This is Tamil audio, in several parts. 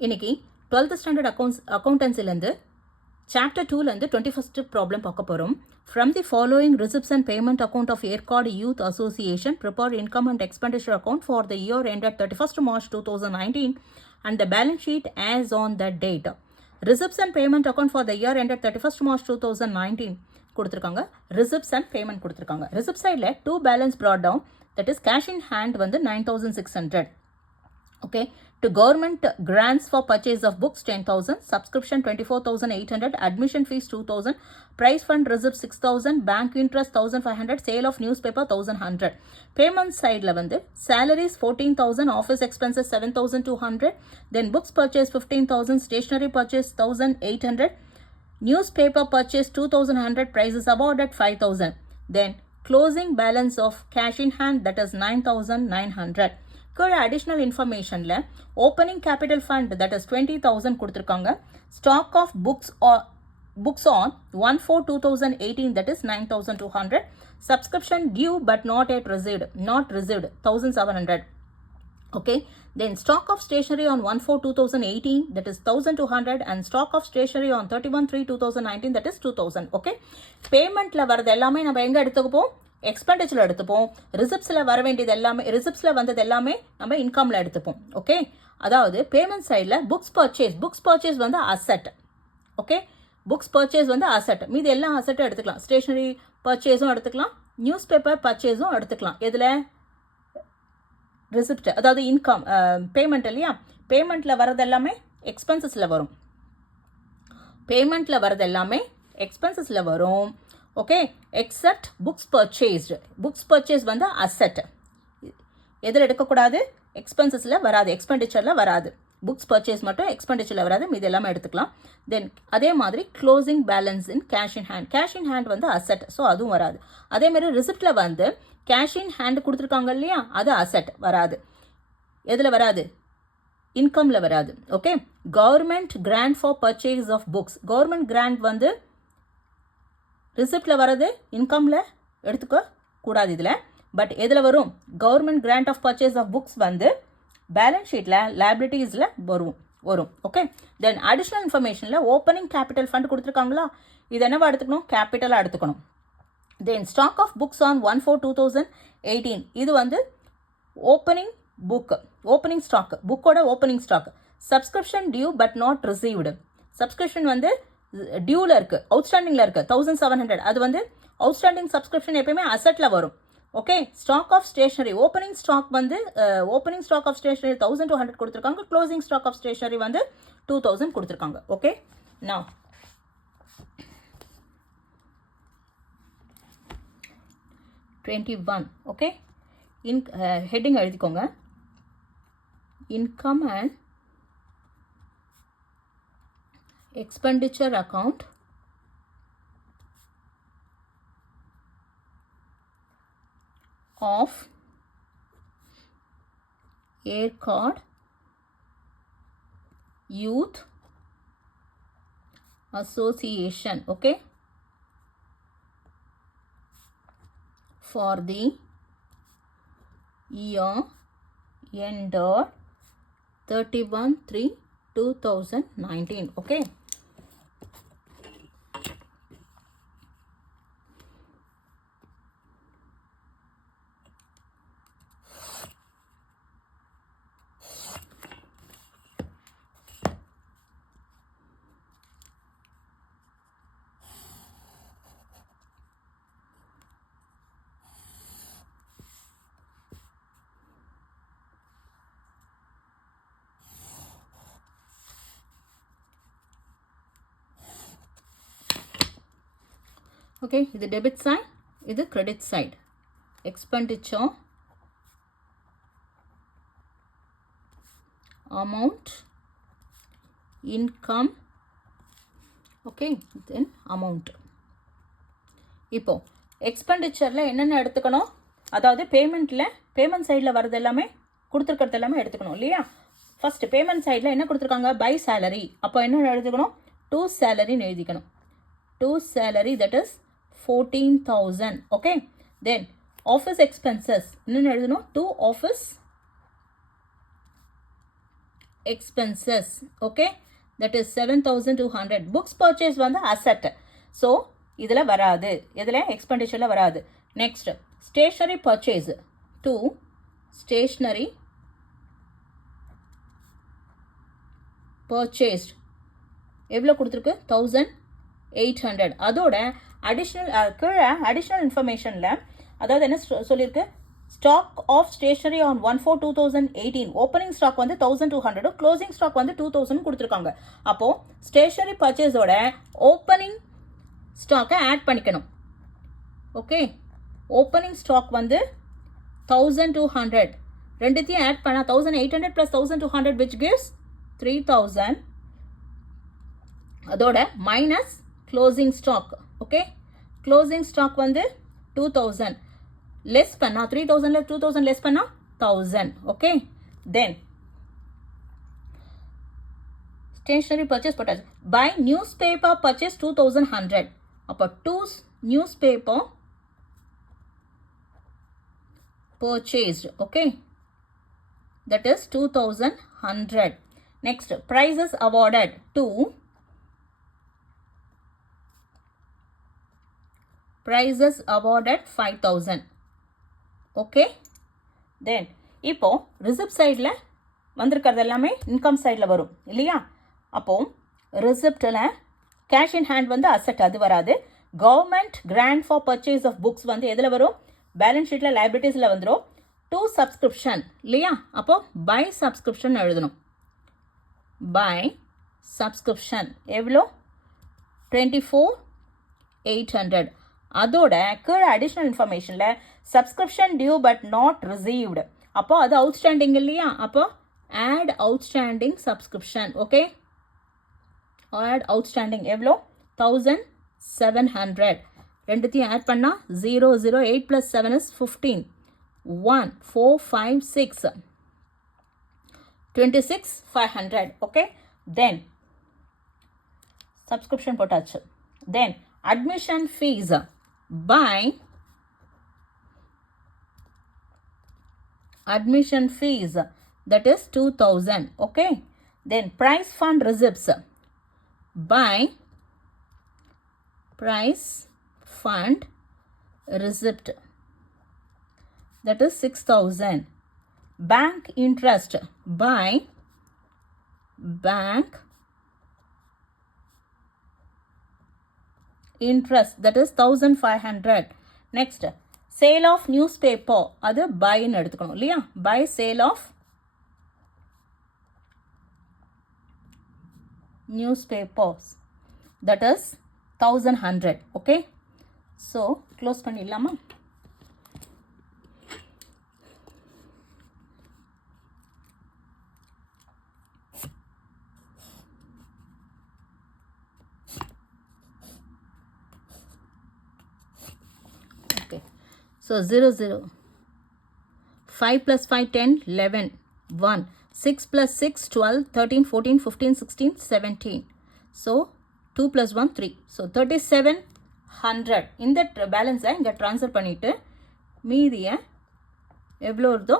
இன்னைக்கு 12th ஸ்டாண்டர்ட் அக்கௌண்டன்சிலேருந்து சாப்டர் 2லேருந்து 21st ப்ராப்ளம் பார்க்க போகிறோம். From the following receipts and payment account of Yercaud Youth Association, prepare income and expenditure account for the year ended 31st March 2019 and the balance sheet as on that date. Receipts and payment account for the year ended 31st March 2019 கொடுத்துருக்காங்க. Receipts and payment கொடுத்துருக்காங்க. Receipt சைடில் 2 balance brought down, that is cash in hand வந்து 9,600. Okay, to government grants for purchase of books 10,000, subscription 24,800, admission fees 2,000, prize fund reserve 6,000, bank interest 1,500, sale of newspaper 1,100. Payment side வந்து salaries 14,000, office expenses 7,200, then books purchase 15,000, stationery purchase 1,800, newspaper purchase 2,100, prizes awarded 5,000, then closing balance of cash in hand, that is 9,900. கீழே அடிஷ்னல் இன்ஃபர்மேஷனில் opening capital fund that is 20,000 கொடுத்துருக்காங்க. Stock of books on 1/4/2018 that is 9,200. Subscription due but not yet received 1,700. Okay, then stock of stationery on 1/4/2018 that is 1,200 and stock of stationery on 31/3/2019 that is 2,000. Okay, பேமெண்ட்டில் வரது எல்லாமே நம்ம எங்கே எடுத்துக்கப்போம்? எக்ஸ்பெண்டிச்சரில் எடுத்துப்போம். ரிசிப்ட்ஸில் வர வேண்டியது எல்லாமே, ரிசிப்ட்ஸில் வந்தது எல்லாமே நம்ம இன்கமில் எடுத்துப்போம். ஓகே, அதாவது பேமெண்ட் சைடில் புக்ஸ் பர்ச்சேஸ் வந்து அசெட். ஓகே, புக்ஸ் பர்ச்சேஸ் வந்து அசெட், மீது எல்லா அசெட்டும் எடுத்துக்கலாம். ஸ்டேஷனரி பர்ச்சேஸும் எடுத்துக்கலாம், நியூஸ் பேப்பர் பர்ச்சேஸும் எடுத்துக்கலாம். இதில் ரிசிப்ட் அதாவது இன்கம் பேமெண்ட் இல்லையா, பேமெண்ட்டில் வரது எல்லாமே எக்ஸ்பென்சஸில் வரும். பேமெண்ட்டில் வரது எல்லாமே எக்ஸ்பென்சஸில் வரும். ஓகே, எக்ஸப்ட் புக்ஸ் பர்ச்சேஸ் வந்து அசெட். எதில் எடுக்கக்கூடாது? எக்ஸ்பென்சஸில் வராது, எக்ஸ்பெண்டிச்சரில் வராது. புக்ஸ் பர்ச்சேஸ் மட்டும் எக்ஸ்பெண்டிச்சரில் வராது, மீது எல்லாமே எடுத்துக்கலாம். தென் அதே மாதிரி closing balance in cash in hand வந்து அசெட், ஸோ அதுவும் வராது. அதேமாதிரி ரிசிப்டில் வந்து கேஷ் இன் ஹேண்ட் கொடுத்துருக்காங்க இல்லையா, அது அசெட் வராது. எதில் வராது? இன்கமில் வராது. Okay, government grant for purchase of books, government grant வந்து ரிசிப்டில் வரது இன்கமில் எடுத்துக்க கூடாது இதில். பட் எதில் வரும்? Government grant of purchase of books வந்து பேலன்ஸ் ஷீட்டில் லைபிலிட்டிஸில் வரும். ஓகே, தென் அடிஷ்னல் இன்ஃபர்மேஷனில் ஓப்பனிங் கேபிட்டல் ஃபண்ட் கொடுத்துருக்காங்களா, இது என்னவா எடுத்துக்கணும்? கேபிட்டலாக எடுத்துக்கணும். Then stock of books on 1/4/2018 இது வந்து ஓப்பனிங் ஸ்டாக், புக்கோட opening stock. Subscription due but not received, subscription வந்து டியூவில் இருக்குது, அவுட்ஸ்டாண்டிங்கில் இருக்குது 1,700. அது வந்து அவுட்ஸ்டாண்டிங் சப்ஸ்கிரிப்ஷன் எப்பயுமே அசெட்டில் வரும். Okay, stock of stationery opening stock of stationery 1,200 கொடுத்துருக்காங்க. க்ளோசிங் ஸ்டாக் ஆஃப் ஸ்டேஷனரி வந்து 2,000 கொடுத்துருக்காங்க. ஓகே, நான் 21. ஓகே, ஹெட்டிங் எழுதிக்கோங்க. Income and expenditure account of Yercaud Youth Association. Okay, for the year ended 31/3/2019. Okay, okay, இது டெபிட் சைட், இது credit side. Expenditure amount, income, okay, then amount. இப்போ எக்ஸ்பெண்டிச்சரில் என்னென்ன எடுத்துக்கணும்? அதாவது பேமெண்ட் சைடில் வரது எல்லாமே கொடுத்துருக்கிறது எல்லாமே எடுத்துக்கணும் இல்லையா. ஃபர்ஸ்ட் பேமெண்ட் சைடில் என்ன கொடுத்துருக்காங்க? By salary. அப்போ என்ன எழுதிக்கணும்? 2 சேலரின்னு எழுதிக்கணும். 2 salary that is 14,000. Okay, then office expenses, 2 office expenses. Okay, that is 7200. books purchase வந்து asset, so இதில் வராது, இதில் expenditure வராது. next stationery purchase, 2 stationery purchased எவ்வளோ கொடுத்துருக்கு 1800. அதோட அடிஷ்னல் இன்ஃபர்மேஷனில் அதாவது என்ன சொல்லியிருக்கு, stock of stationery on 1/4/2018 opening stock வந்து 1200, க்ளோசிங் ஸ்டாக் வந்து 2000 கொடுத்துருக்காங்க. அப்போது ஸ்டேஷனரி பர்ச்சேஸோட ஓப்பனிங் ஸ்டாக்கை ஆட் பண்ணிக்கணும். ஓகே, ஓப்பனிங் ஸ்டாக் வந்து 1200, ரெண்டுத்தையும் ஆட் பண்ணால் 1800 + 1200 which gives 3000. அதோட minus closing stock. Okay, closing stock வந்து 2000 லெஸ் பண்ணால் 3000ல 2000 லெஸ் பண்ணால் 1000. ஓகே, தென் ஸ்டேஷனரி பர்ச்சேஸ் போட்டாச்சு. By newspaper purchase 2100. அப்போ 2 newspaper purchased. Okay, that is 2100. next prizes awarded, 2 prizes awarded 5000. okay, then இப்போ ரிசிப்ட் சைடில் வந்திருக்கிறது எல்லாமே இன்கம் சைடில் வரும் இல்லையா. அப்போது ரிசிப்டில் கேஷ் இன் ஹேண்ட் வந்து அசெட், அது வராது. Government grant for purchase of books வந்து எதில் வரும், பேலன்ஸ் ஷீட்டில் லைபிலிட்டிஸில் வந்துடும். 2 சப்ஸ்கிரிப்ஷன் இல்லையா, அப்போது பை சப்ஸ்கிரிப்ஷன் எழுதணும். பை சப்ஸ்கிரிப்ஷன் எவ்வளோ 24,800. அதோட கீழே அடிஷ்னல் இன்ஃபர்மேஷனில் subscription due but not received, அப்போ அது அவுட்ஸ்டாண்டிங் இல்லையா, அப்போ add outstanding subscription. Okay, add outstanding எவ்வளோ 1700. ரெண்டுத்தையும் ஆட் பண்ணால் 008 + 7 is 15. 1 4 5 6 26,500. ஓகே, தென் சப்ஸ்கிரிப்ஷன் போட்டாச்சு. Then admission fees by admission fees, that is 2000. okay, then price fund receipts by price fund receipt, that is 6000. bank interest by bank interest, that is 1500. next sale of newspaper, அது buy ன்னு எடுத்துக்கணும் இல்லையா. buy sale of newspapers, that is 1100. okay, so close பண்ணிடலாமா. So 0 0 5 + 5 10 11 1 6 + 6 12 13 14 15 16 17. so 2 + 1 3. so 3700. இந்த பேலன்ஸை இங்கே ட்ரான்ஸ்ஃபர் பண்ணிவிட்டு மீதியை எவ்வளோ இருந்தோ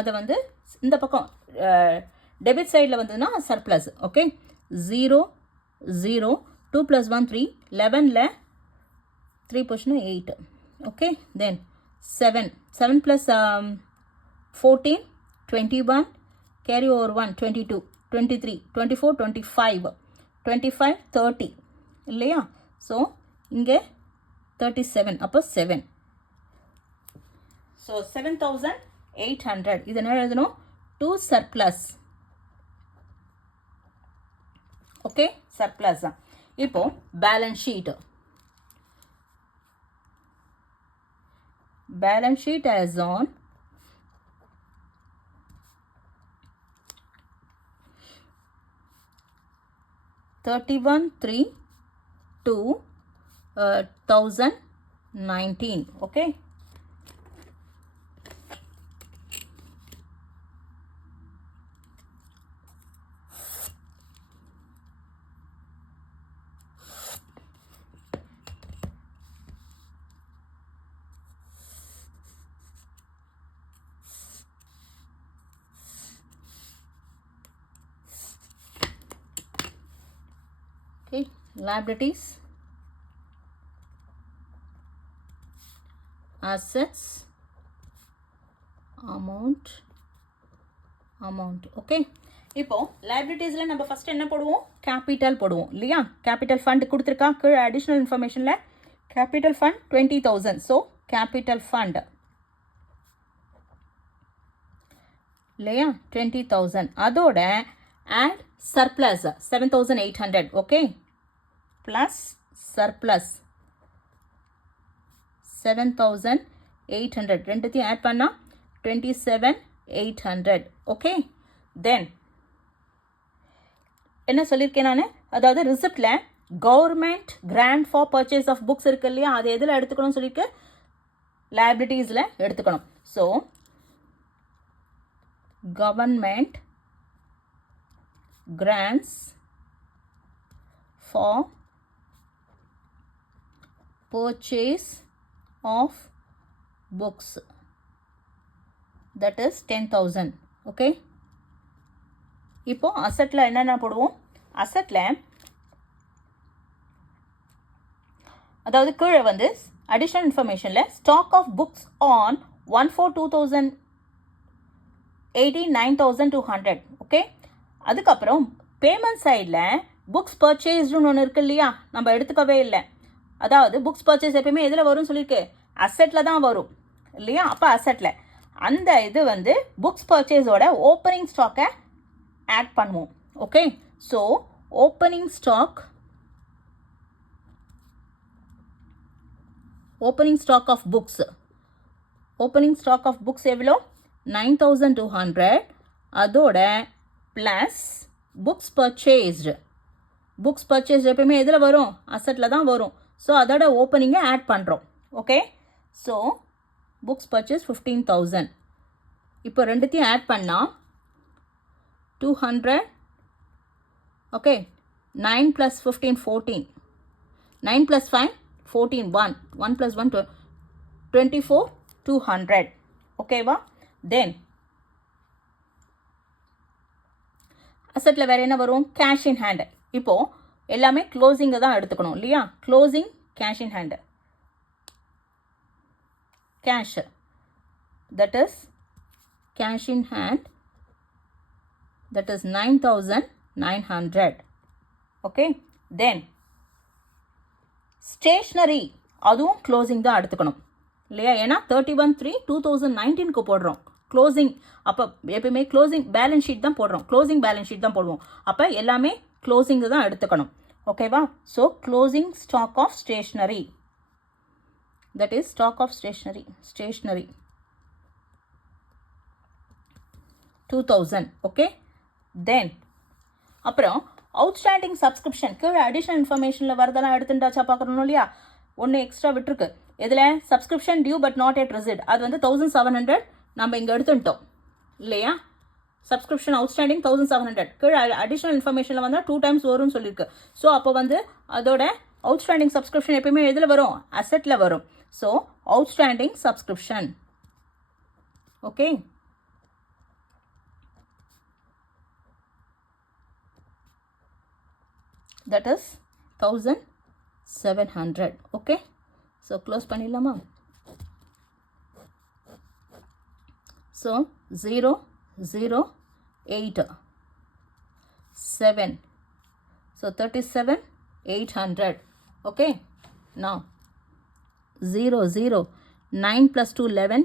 அதை வந்து இந்த பக்கம் டெபிட் சைடில் வந்ததுன்னா சர்ப்ளஸ். ஓகே, 0 0 2 + 1 3 11ல் 3 போச்சுன்னா 8. ஓகே, தென் 7 + 14 21, carry over 1 22 23 24 25 25 30 இல்லையா. ஸோ இங்கே 37, அப்போ 7. ஸோ 7800. இது என்ன எழுதணும், 2 சர்ப்ளஸ். ஓகே, சர்ப்ளஸ் தான். இப்போ balance sheet, balance sheet as on 31/3/2019. okay, liabilities, assets, amount. Okay. இப்போ liabilitiesல நம்ம ஃபர்ஸ்ட் என்ன போடுவோம், கேபிட்டல் போடுவோம் இல்லையா. கேபிட்டல் ஃபண்ட் கொடுத்துருக்கா கீழே அடிஷ்னல் இன்ஃபர்மேஷனில். Capital fund 20,000. So capital fund இல்லையா 20,000. அதோட add surplus 7,800. Okay, plus surplus 7,800. ரெண்டுத்தையும் ஆட் பண்ணால் 27,800. ஓகே. தென் என்ன சொல்லியிருக்கேன் நான், அதாவது ரிசிப்டில் government grant for purchase of books இருக்கு இல்லையா, அது எதில் எடுத்துக்கணும்னு சொல்லியிருக்கு, liabilitiesல எடுத்துக்கணும். So government grants for purchase of books, that is 10,000. okay. இப்போ அசெட்டில் என்னென்ன போடுவோம், அசெட்டில் அதாவது கீழே வந்து அடிஷனல் இன்ஃபர்மேஷனில் stock of books on 1/4/2018 9,200. Okay. அதுக்கப்புறம் பேமெண்ட் சைடில் புக்ஸ் பர்ச்சேஸ்டுன்னு ஒன்று இருக்கு இல்லையா, நம்ம எடுத்துக்கவே இல்லை. அதாவது புக்ஸ் பர்ச்சேஸ் எப்பயுமே எதில் வரும்னு சொல்லியிருக்கு, அசெட்டில் தான் வரும் இல்லையா. அப்போ அசெட்டில் அந்த இது வந்து புக்ஸ் பர்ச்சேஸோட ஓப்பனிங் ஸ்டாக்கை ஆட் பண்ணுவோம். Okay. So opening stock of books, opening stock of books எவ்வளோ 9,200. அதோட plus books purchased. Books purchased எப்பயுமே எதில் வரும், அசெட்டில் தான் வரும். ஸோ அதோட ஓப்பனிங்கை ஆட் பண்ணுறோம். ஓகே. So books purchase 15,000. இப்போ ரெண்டுத்தையும் ஆட் பண்ணால் 200. ஓகே. 9 + 15 14. 9 + 5 14. 1 + 1 24 200. ஓகேவா. தென் அசெட்டில் வேறு என்ன வரும், கேஷ் இன் ஹேண்டு. இப்போது எல்லாமே க்ளோசிங்கை தான் எடுத்துக்கணும் இல்லையா. Closing cash in hand, cash, that is cash in hand, that is 9,900. okay. then stationery அதுவும் க்ளோசிங் தான் எடுத்துக்கணும் இல்லையா. ஏன்னா 31/3/2019 போடுறோம் க்ளோசிங். அப்போ எப்பயுமே க்ளோசிங் பேலன்ஸ் ஷீட் தான் போடுறோம், க்ளோசிங் பேலன்ஸ் ஷீட் தான் போடுவோம். அப்போ எல்லாமே க்ளோசிங்கு தான் எடுத்துக்கணும். ஓகேவா. So closing stock of stationery, that is stock of stationery 2,000. okay. then அப்புறம் அவுட்ஸ்டாண்டிங் சப்ஸ்கிரிப்ஷன் கீழே அடிஷனல் இன்ஃபர்மேஷனில் வரதெல்லாம் எடுத்துட்டாச்சா பார்க்கணும் இல்லையா. ஒன்று எக்ஸ்ட்ரா விட்டுருக்கு இதில், subscription due but not yet received. அது வந்து 1,700 நம்ம இங்கே எடுத்துட்டோம் இல்லையா. Subscription outstanding 1,700. கீழே அடிஷனல் இன்ஃபர்மேஷனில் வந்தால் 2 times வரும்னு சொல்லியிருக்கு. ஸோ அப்போ வந்து அதோட அவுட்ஸ்டாண்டிங் சப்ஸ்கிரிப்ஷன் எப்பயுமே எதில் வரும், அசெட்டில் வரும். So outstanding subscription. Okay. that is 1,700. okay. so close பண்ணிடலாமா. so 0 0 8 7, so 37,800. okay. now 0 0 9 + 2 11,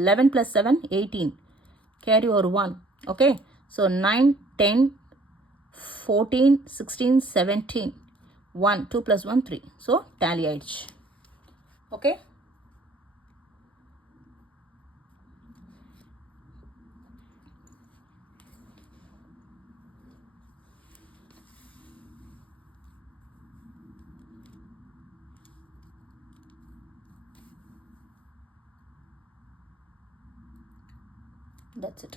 11 + 7 18, carry over 1. okay. so 9 10 14 16 17 1 2 + 1 3. so tally ஆயிடுச்சு. okay. that's it.